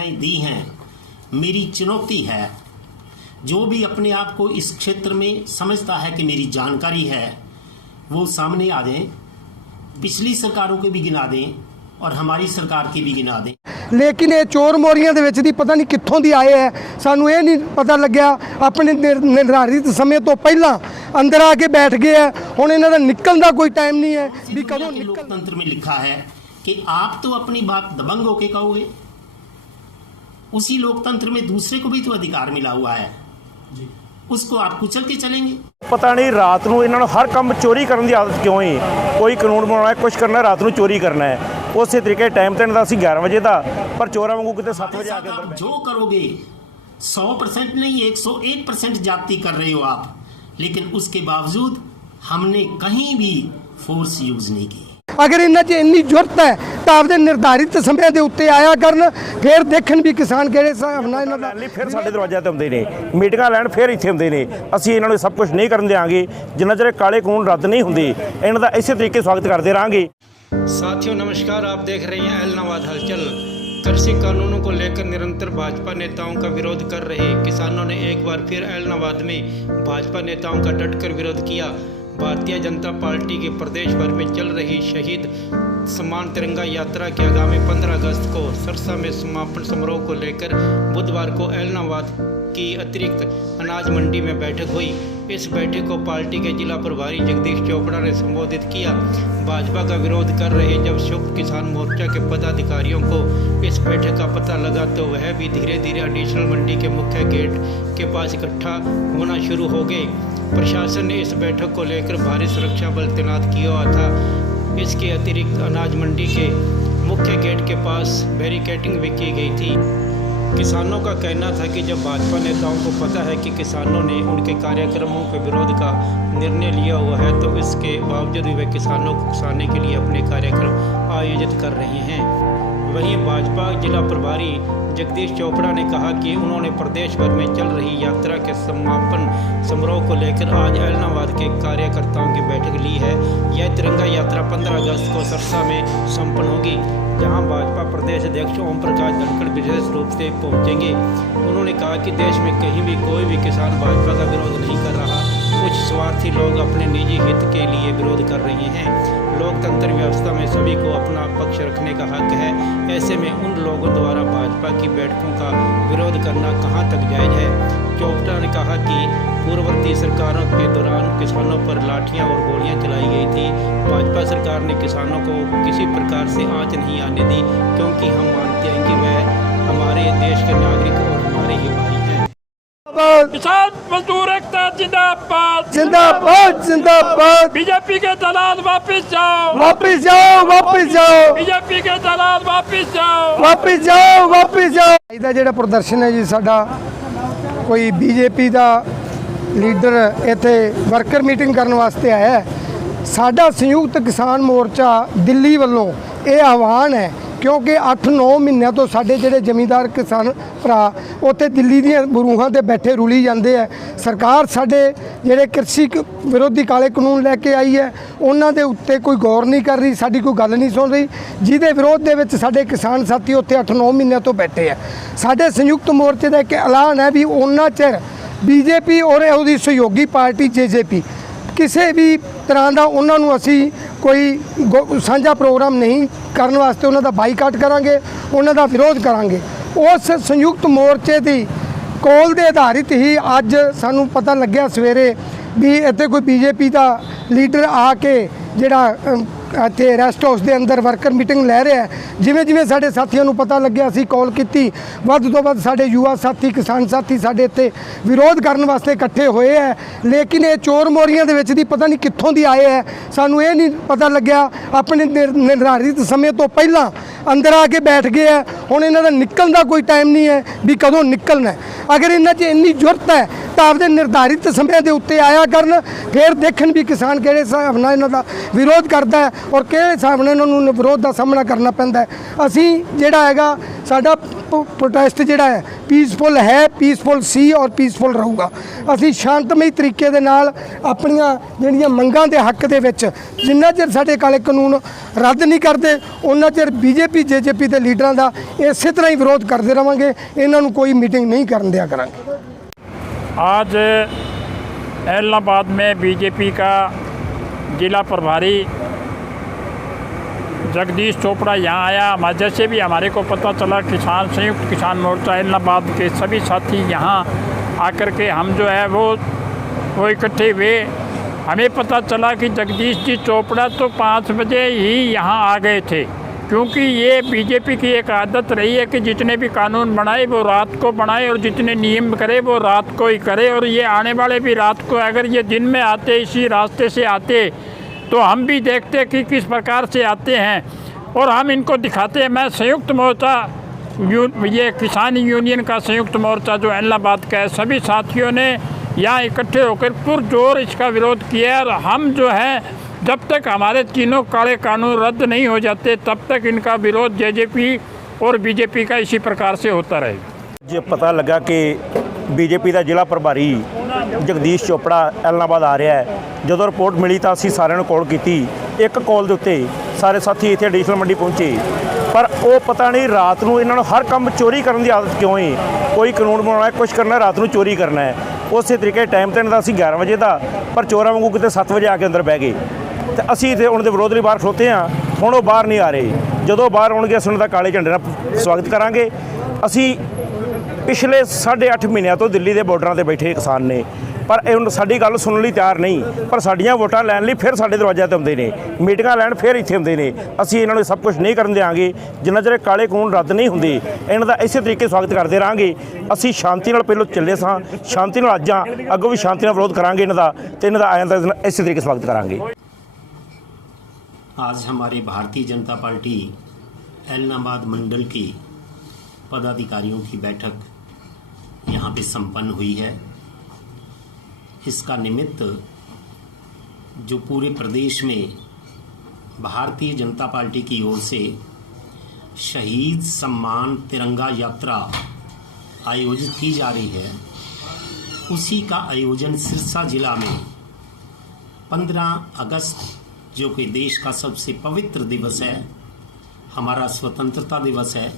योजनाएं दी हैं, मेरी चुनौती है। जो भी अपने आप को इस क्षेत्र में समझता है कि मेरी जानकारी है, वो सामने आ जाएं, पिछली सरकारों के भी गिना दें और हमारी सरकार की भी गिना दें। लेकिन ये चोर मोरियां दे विच दी पता नहीं कित्थों दी आए है, सानू ये नहीं पता लग्या। अपने निर्धारित समय तो पहला अंदर आके बैठ गए है, हुण इन्हां दा निकलण दा कोई टाइम नहीं है भी कदों निकल। लोकतंत्र में लिखा है कि आप तो अपनी बात दबंग होके कहोगे, उसी लोकतंत्र में दूसरे को भी तो अधिकार मिला हुआ है, उसको आप कुचल के चलेंगे। पता नहीं रात को इन्होंने हर काम चोरी करने की आदत क्यों है। कोई कानून बनाना है, कुछ करना है, रात को चोरी करना है। उस तरीके टाइम तो इन्होंने 11 बजे का, पर चोरा वांगू कितने 7 बजे आके आप जो करोगे 100% नहीं 101% जाति कर रहे हो आप, लेकिन उसके बावजूद हमने कहीं भी फोर्स यूज नहीं की। अगर इन्हां 'च इन्नी जरूरत है तो आपदे निर्धारित समय के उत्ते आया करन, फिर देखन भी किसान किहड़े हिसाब नाल इन्हां दा फिर साडे दरवाजे ते आउंदे ने, मीटिंगां लैण फिर इत्थे आउंदे ने। असीं इन्हां नूं सब कुछ नहीं करन देंगे जिन्ना चਿਰ काले कानून रद्द नहीं हुंदे। इन्हां दा इसे तरीके स्वागत करते रहेंगे। साथियों नमस्कार, आप देख रहे हैं ऐलनाबाद हलचल। कृषि कानूनों को लेकर निरंतर भाजपा नेताओं का विरोध कर रहे किसानों ने एक बार फिर ऐलनाबाद में भाजपा नेताओं का डटकर विरोध किया। भारतीय जनता पार्टी के प्रदेश भर में चल रही शहीद सम्मान तिरंगा यात्रा के आगामी 15 अगस्त को सरसा में समापन समारोह को लेकर बुधवार को ऐलनाबाद की अतिरिक्त अनाज मंडी में बैठक हुई। इस बैठक को पार्टी के जिला प्रभारी जगदीश चोपड़ा ने संबोधित किया। भाजपा का विरोध कर रहे जब संयुक्त किसान मोर्चा के पदाधिकारियों को इस बैठक का पता लगा तो वह भी धीरे धीरे एडिशनल मंडी के मुख्य गेट के पास इकट्ठा होना शुरू हो गए। प्रशासन ने इस बैठक को लेकर भारी सुरक्षा बल तैनात किया हुआ था। इसके अतिरिक्त अनाज मंडी के मुख्य गेट के पास बैरिकेडिंग भी की गई थी। किसानों का कहना था कि जब भाजपा नेताओं को पता है कि किसानों ने उनके कार्यक्रमों के विरोध का निर्णय लिया हुआ है तो इसके बावजूद भी वे किसानों को उकसाने के लिए अपने कार्यक्रम आयोजित कर रहे हैं। वहीं भाजपा जिला प्रभारी जगदीश चोपड़ा ने कहा कि उन्होंने प्रदेश भर में चल रही यात्रा के समापन समारोह को लेकर आज ऐलनाबाद के कार्यकर्ताओं की बैठक ली है। यह तिरंगा यात्रा 15 अगस्त को सरसा में संपन्न होगी, जहां भाजपा प्रदेश अध्यक्ष ओम प्रकाश धनखड़ विशेष रूप से पहुंचेंगे। उन्होंने कहा कि देश में कहीं भी कोई भी किसान भाजपा का विरोध नहीं कर रहा, कुछ स्वार्थी लोग अपने निजी हित के लिए विरोध कर रहे हैं। लोकतंत्र व्यवस्था में सभी को अपना पक्ष रखने का हक है, ऐसे में उन लोगों द्वारा भाजपा की बैठकों का विरोध करना कहां तक जायज़ है। चोपड़ा ने कहा कि पूर्ववर्ती सरकारों के दौरान किसानों पर लाठियां और गोलियां चलाई गई थी। भाजपा सरकार ने किसानों को किसी प्रकार से आंच नहीं आने दी, क्योंकि हम मानते हैं कि वह हमारे देश के नागरिक और हमारे ही भाई हैं। किसान मजदूर एकता जिंदाबाद जिंदाबाद जिंदाबाद। बीजेपी के दलाल वापस जाओ, वापस जाओ, वापस जाओ, बीजेपी के दलाल वापस जाओ, वापस जाओ, वापस जाओ। ਇਹਦਾ ਜਿਹੜਾ ਪ੍ਰਦਰਸ਼ਨ ਹੈ ਜੀ, ਸਾਡਾ ਕੋਈ ਬੀਜੇਪੀ ਦਾ ਲੀਡਰ ਇੱਥੇ ਵਰਕਰ ਮੀਟਿੰਗ ਕਰਨ ਵਾਸਤੇ ਆਇਆ ਹੈ। ਸਾਡਾ ਸੰਯੁਕਤ ਕਿਸਾਨ ਮੋਰਚਾ ਦਿੱਲੀ ਵੱਲੋਂ ਇਹ ਆਹਵਾਨ ਹੈ, क्योंकि 8-9 महीनों तो साढ़े जोड़े जमींदार किसान भरा उत्थे दिल्ली दी बरूहां ते बैठे रुली जाते हैं। सरकार साढ़े जोड़े कृषि विरोधी काले कानून लैके आई है, उन्होंने दे उत्ते कोई गौर नहीं कर रही, साड़ी कोई गल नहीं सुन रही, जिहदे विरोध दे विच साढ़े किसान साथी उत्थे 8-9 महीनों तो बैठे हैं। साढ़े संयुक्त मोर्चे का एक ऐलान है भी उन्ना चिर बीजेपी और उसकी सहयोगी पार्टी JJP किसी भी तरह का उन्होंने असी कोई साझा प्रोग्राम नहीं करने वास्ते उन्होंने बाईकाट करांगे, उन्होंने विरोध करांगे। उस संयुक्त मोर्चे की कॉल के आधारित ही अज सानू पता लग्या सवेरे भी इत्थे कोई BJP का लीडर आके जिहड़ा इत्थे रेस्ट हाउस के अंदर वर्कर मीटिंग लै रहा है। जिवें जिवें साडे साथियों नूं पता लग्या असीं कॉल कीती, वध तो वध साडे युवा साथी किसान साथी साडे इत्थे विरोध करने वास्ते इकट्ठे होए है। लेकिन ये चोर मोरियां दे विच दी पता नहीं कित्थों दी आए है, सानू ये नहीं पता लग्या। अपने निर्धारित समय तो पहला अंदर आके बैठ गए है, हुण इन्हां दा निकलण दा कोई टाइम नहीं है भी कदों निकलना है। अगर इन्हां 'च इन्नी जरूरत है तो आपदे निर्धारित समय के उत्ते आया करन, फिर देखन भी किसान किहड़े हिसाब नाल इन्हां दा विरोध करदा है और किहड़े हिसाब नाल इन्हां नूं विरोध का सामना करना पैंदा है। असीं जिहड़ा हैगा ਸਾਡਾ ਪ੍ਰੋਟੈਸਟ ਜਿਹੜਾ ਹੈ ਪੀਸਫੁਲ ਸੀ ਔਰ ਪੀਸਫੁਲ ਰਹੂਗਾ। ਅਸੀਂ ਸ਼ਾਂਤਮਈ ਤਰੀਕੇ ਦੇ ਨਾਲ ਆਪਣੀਆਂ ਜਿਹੜੀਆਂ ਮੰਗਾਂ ਦੇ ਹੱਕ ਦੇ ਵਿੱਚ ਜਿੰਨਾ ਚਿਰ ਸਾਡੇ ਕਾਲੇ ਕਾਨੂੰਨ ਰੱਦ ਨਹੀਂ ਕਰਦੇ ਉਹਨਾਂ ਚਿਰ ਬੀਜੇਪੀ ਜੇਜੇਪੀ ਦੇ ਲੀਡਰਾਂ ਦਾ ਇਸੇ ਤਰ੍ਹਾਂ ਹੀ ਵਿਰੋਧ ਕਰਦੇ ਰਵਾਂਗੇ। ਇਹਨਾਂ ਨੂੰ ਕੋਈ मीटिंग नहीं करने दिया करेंगे। आज ऐलनाबाद में बीजेपी का जिला प्रभारी जगदीश चोपड़ा यहाँ आया। जैसे भी हमारे को पता चला संयुक्त किसान मोर्चा ऐलनाबाद के सभी साथी यहाँ आकर के हम जो है वो इकट्ठे हुए। हमें पता चला कि जगदीश जी चोपड़ा तो 5 बजे ही यहाँ आ गए थे, क्योंकि ये बीजेपी की एक आदत रही है कि जितने भी कानून बनाए वो रात को बनाए और जितने नियम करे वो रात को ही करे। और ये आने वाले भी रात को, अगर ये दिन में आते इसी रास्ते से आते तो हम भी देखते कि किस प्रकार से आते हैं और हम इनको दिखाते हैं। मैं संयुक्त मोर्चा ये किसान यूनियन का संयुक्त मोर्चा जो ऐलनाबाद का है, सभी साथियों ने यहाँ इकट्ठे होकर पुरजोर इसका विरोध किया। और हम जो है जब तक हमारे तीनों काले कानून रद्द नहीं हो जाते तब तक इनका विरोध जेजेपी और बीजेपी का इसी प्रकार से होता रहेगा। जो पता लगा कि बीजेपी का जिला प्रभारी जगदीश चोपड़ा ऐलनाबाद आ रहा है, जो रिपोर्ट मिली तो असी सारे कॉल की। एक कॉल के उत्ते सारे साथी इतने एडिशनल मंडी पहुँचे, पर वो पता नहीं रात को इन्होंने हर काम चोरी करने की आदत क्यों है। कोई कानून बनाना है, कुछ करना, रात को चोरी करना है। उस तरीके टाइम तो इन्होंने 11 बजे का, पर चोरों वांगू कितने 7 बजे आके अंदर बह गए। तो असी इतने उनके विरोध लिए बाहर खड़ोते हैं। हुण वो बाहर नहीं आ रहे। जो बाहर आउणगे असीं उन्हां दा काले झंडे नाल स्वागत करांगे। असी पिछले 8.5 महीनों तो दिल्ली के बॉर्डर पर बैठे किसान ने, पर ये साडी गल सुनने लई तैयार नहीं। पर साडियां वोटां लैण लई फिर साडे दरवाजे ते आउंदे ने, मीटिंगां लैण फिर इत्थे आउंदे ने। असी इन्हां नूं सब कुछ नहीं करन देंगे जिन्ना चਿਰ काले कानून रद्द नहीं हुंदे। इन्हां दा इसे तरीके स्वागत करते रहांगे। असी शांति नाल पहलों चले सां, शांति नाल अज्ज अग्गों भी शांति नाल विरोध करांगे इन्हां दा, ते इन्हां दा आइंदा इसे तरीके स्वागत करांगे। आज हमारे भारतीय जनता पार्टी ऐलनाबाद मंडल के पदाधिकारियों की बैठक यहाँ पे संपन्न हुई है। इसका निमित्त जो पूरे प्रदेश में भारतीय जनता पार्टी की ओर से शहीद सम्मान तिरंगा यात्रा आयोजित की जा रही है, उसी का आयोजन सिरसा जिला में 15 अगस्त जो कि देश का सबसे पवित्र दिवस है, हमारा स्वतंत्रता दिवस है,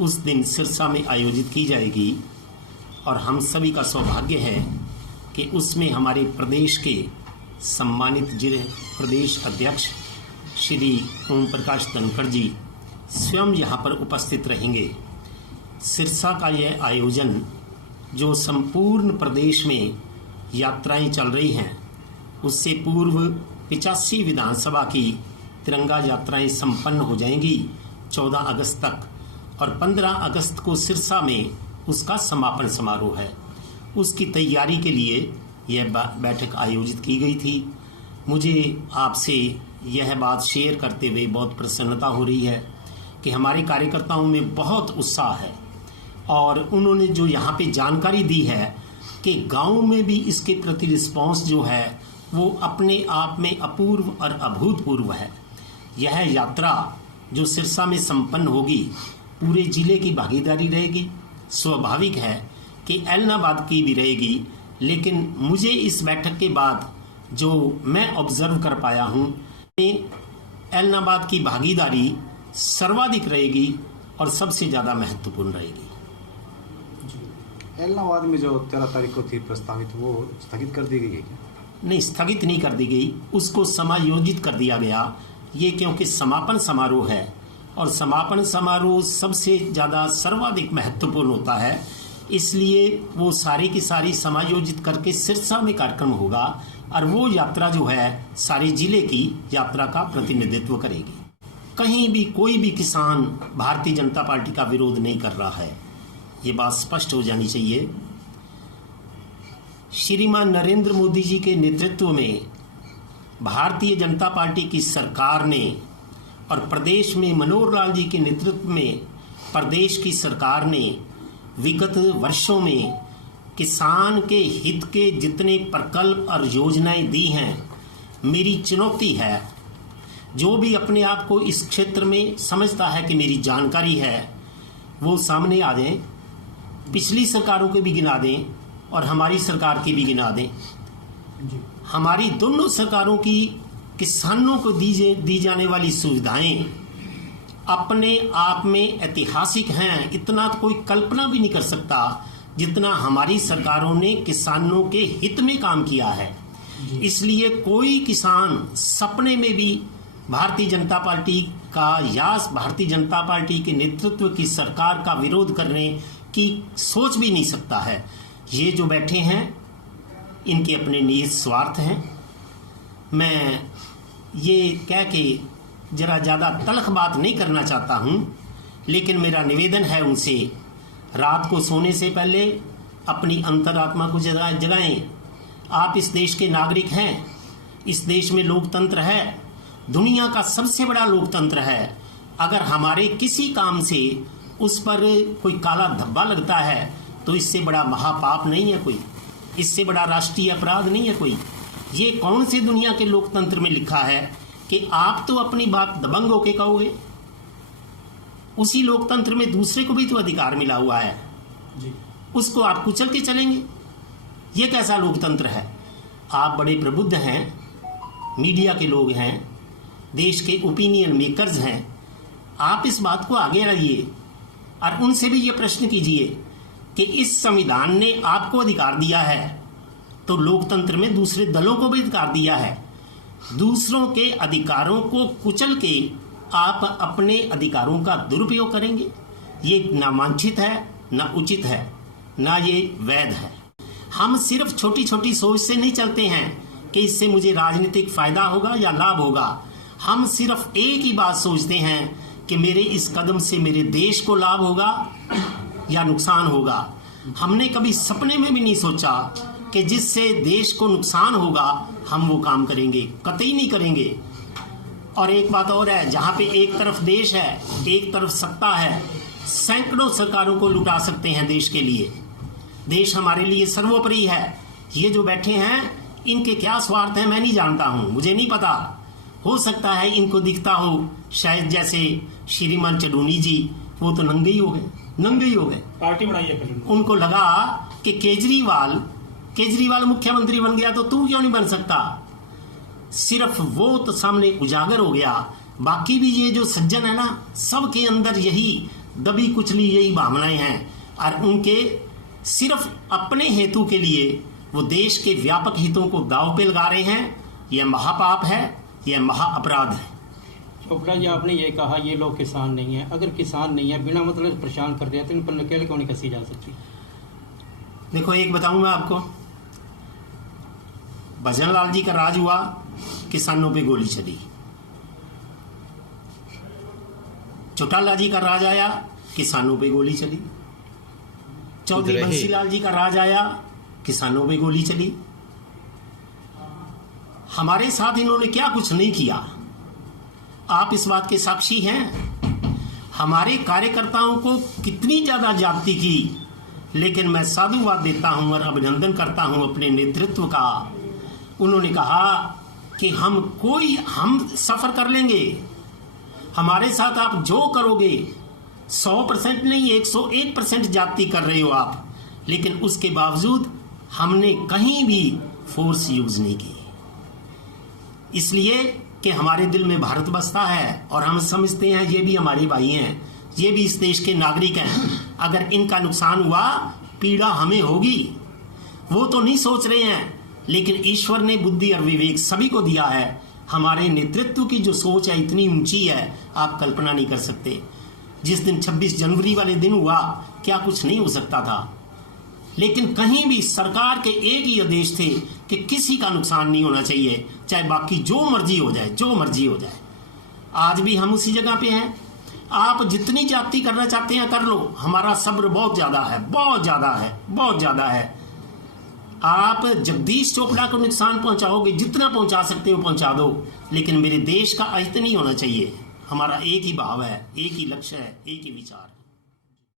उस दिन सिरसा में आयोजित की जाएगी। और हम सभी का सौभाग्य है कि उसमें हमारे प्रदेश के सम्मानित जिले प्रदेश अध्यक्ष श्री ओम प्रकाश धनखड़ जी स्वयं यहाँ पर उपस्थित रहेंगे। सिरसा का यह आयोजन जो संपूर्ण प्रदेश में यात्राएं चल रही हैं, उससे पूर्व 85 विधानसभा की तिरंगा यात्राएं संपन्न हो जाएंगी 14 अगस्त तक, और 15 अगस्त को सिरसा में उसका समापन समारोह है। उसकी तैयारी के लिए यह बैठक आयोजित की गई थी। मुझे आपसे यह बात शेयर करते हुए बहुत प्रसन्नता हो रही है कि हमारे कार्यकर्ताओं में बहुत उत्साह है और उन्होंने जो यहाँ पे जानकारी दी है कि गांव में भी इसके प्रति रिस्पांस जो है वो अपने आप में अपूर्व और अभूतपूर्व है। यह यात्रा जो सिरसा में संपन्न होगी, पूरे जिले की भागीदारी रहेगी। स्वाभाविक है कि ऐलनाबाद की भी रहेगी, लेकिन मुझे इस बैठक के बाद जो मैं ऑब्जर्व कर पाया हूँ, ऐलनाबाद की भागीदारी सर्वाधिक रहेगी और सबसे ज़्यादा महत्वपूर्ण रहेगी। ऐलनाबाद में जो 13 तारीख को थी प्रस्तावित, वो स्थगित कर दी गई है क्या? नहीं, स्थगित नहीं कर दी गई, उसको समायोजित कर दिया गया। ये क्योंकि समापन समारोह है और समापन समारोह सबसे ज़्यादा सर्वाधिक महत्वपूर्ण होता है, इसलिए वो सारी की सारी समायोजित करके सिरसा में कार्यक्रम होगा और वो यात्रा जो है सारे जिले की यात्रा का प्रतिनिधित्व करेगी। कहीं भी कोई भी किसान भारतीय जनता पार्टी का विरोध नहीं कर रहा है, ये बात स्पष्ट हो जानी चाहिए। श्रीमान नरेंद्र मोदी जी के नेतृत्व में भारतीय जनता पार्टी की सरकार ने और प्रदेश में मनोहर लाल जी के नेतृत्व में प्रदेश की सरकार ने विगत वर्षों में किसान के हित के जितने प्रकल्प और योजनाएं दी हैं, मेरी चुनौती है, जो भी अपने आप को इस क्षेत्र में समझता है कि मेरी जानकारी है, वो सामने आ जाएं, पिछली सरकारों के भी गिना दें और हमारी सरकार की भी गिना दें। हमारी दोनों सरकारों की किसानों को दी जाने वाली सुविधाएं अपने आप में ऐतिहासिक हैं। इतना तो कोई कल्पना भी नहीं कर सकता जितना हमारी सरकारों ने किसानों के हित में काम किया है। इसलिए कोई किसान सपने में भी भारतीय जनता पार्टी का या भारतीय जनता पार्टी के नेतृत्व की सरकार का विरोध करने की सोच भी नहीं सकता है। ये जो बैठे हैं इनके अपने निहित स्वार्थ हैं। मैं ये कह के जरा ज़्यादा तलख बात नहीं करना चाहता हूँ, लेकिन मेरा निवेदन है उनसे, रात को सोने से पहले अपनी अंतरात्मा को जगाएं। आप इस देश के नागरिक हैं, इस देश में लोकतंत्र है, दुनिया का सबसे बड़ा लोकतंत्र है। अगर हमारे किसी काम से उस पर कोई काला धब्बा लगता है तो इससे बड़ा महापाप नहीं है कोई, इससे बड़ा राष्ट्रीय अपराध नहीं है कोई। ये कौन से दुनिया के लोकतंत्र में लिखा है कि आप तो अपनी बात दबंग होके कहोगे? उसी लोकतंत्र में दूसरे को भी तो अधिकार मिला हुआ है जी। उसको आप कुचल के चलेंगे? ये कैसा लोकतंत्र है? आप बड़े प्रबुद्ध हैं, मीडिया के लोग हैं, देश के ओपिनियन मेकर्स हैं। आप इस बात को आगे लाइए और उनसे भी ये प्रश्न कीजिए कि इस संविधान ने आपको अधिकार दिया है तो लोकतंत्र में दूसरे दलों को भी अधिकार दिया है। दूसरों के अधिकारों को कुचल के आप अपने अधिकारों का दुरुपयोग करेंगे? ये ना वांछित है, ना उचित है, ना ये वैध है। हम सिर्फ छोटी छोटी सोच से नहीं चलते हैं कि इससे मुझे राजनीतिक फायदा होगा या लाभ होगा। हम सिर्फ एक ही बात सोचते हैं कि मेरे इस कदम से मेरे देश को लाभ होगा या नुकसान होगा। हमने कभी सपने में भी नहीं सोचा कि जिससे देश को नुकसान होगा हम वो काम करेंगे, कतई नहीं करेंगे। और एक बात और है, जहाँ पे एक तरफ देश है, एक तरफ सत्ता है, सैकड़ों सरकारों को लुटा सकते हैं देश के लिए। देश हमारे लिए सर्वोपरि है। ये जो बैठे हैं इनके क्या स्वार्थ है मैं नहीं जानता हूँ, मुझे नहीं पता। हो सकता है इनको दिखता हो शायद जैसे श्रीमान चडूनी जी वो तो नंगे ही हो गए, पार्टी बनाई है। उनको लगा कि केजरीवाल मुख्यमंत्री बन गया तो तू क्यों नहीं बन सकता। सिर्फ वो तो सामने उजागर हो गया, बाकी भी ये जो सज्जन है ना, सबके अंदर यही दबी कुचली यही भावनाएं हैं और उनके सिर्फ अपने हेतु के लिए वो देश के व्यापक हितों को दांव पे लगा रहे हैं। यह महापाप है, यह महाअपराध है। चोपड़ा जी, आपने ये कहा ये लोग किसान नहीं है। अगर किसान नहीं है, बिना मतलब परेशान कर दिया तो इन पर नकेल क्यों नहीं कसी जा सकती? देखो एक बताऊंगा आपको, भजन लाल जी का राज हुआ, किसानों पे गोली चली। चौटाला जी का राज आया, किसानों पे गोली चली। चौधरी बंसीलाल जी का राज आया, किसानों पे गोली चली। हमारे साथ इन्होंने क्या कुछ नहीं किया, आप इस बात के साक्षी हैं। हमारे कार्यकर्ताओं को कितनी ज्यादा जाति की, लेकिन मैं साधुवाद देता हूं और अभिनंदन करता हूं अपने नेतृत्व का। उन्होंने कहा कि हम सफर कर लेंगे, हमारे साथ आप जो करोगे 100% नहीं 101% जाति कर रहे हो आप, लेकिन उसके बावजूद हमने कहीं भी फोर्स यूज नहीं की, इसलिए कि हमारे दिल में भारत बसता है और हम समझते हैं ये भी हमारे भाई हैं, ये भी इस देश के नागरिक हैं। अगर इनका नुकसान हुआ पीड़ा हमें होगी। वो तो नहीं सोच रहे हैं, लेकिन ईश्वर ने बुद्धि और विवेक सभी को दिया है। हमारे नेतृत्व की जो सोच है इतनी ऊंची है, आप कल्पना नहीं कर सकते। जिस दिन 26 जनवरी वाले दिन हुआ क्या कुछ नहीं हो सकता था, लेकिन कहीं भी सरकार के एक ही आदेश थे कि किसी का नुकसान नहीं होना चाहिए, चाहे बाकी जो मर्जी हो जाए। आज भी हम उसी जगह पे हैं। आप जितनी जाति करना चाहते हैं कर लो, हमारा सब्र बहुत ज्यादा है। आप जगदीश चोपड़ा को नुकसान पहुंचाओगे, जितना पहुंचा सकते हो पहुंचा दो, लेकिन मेरे देश का अहित नहीं होना चाहिए। हमारा एक ही भाव है, एक ही लक्ष्य है, एक ही विचार।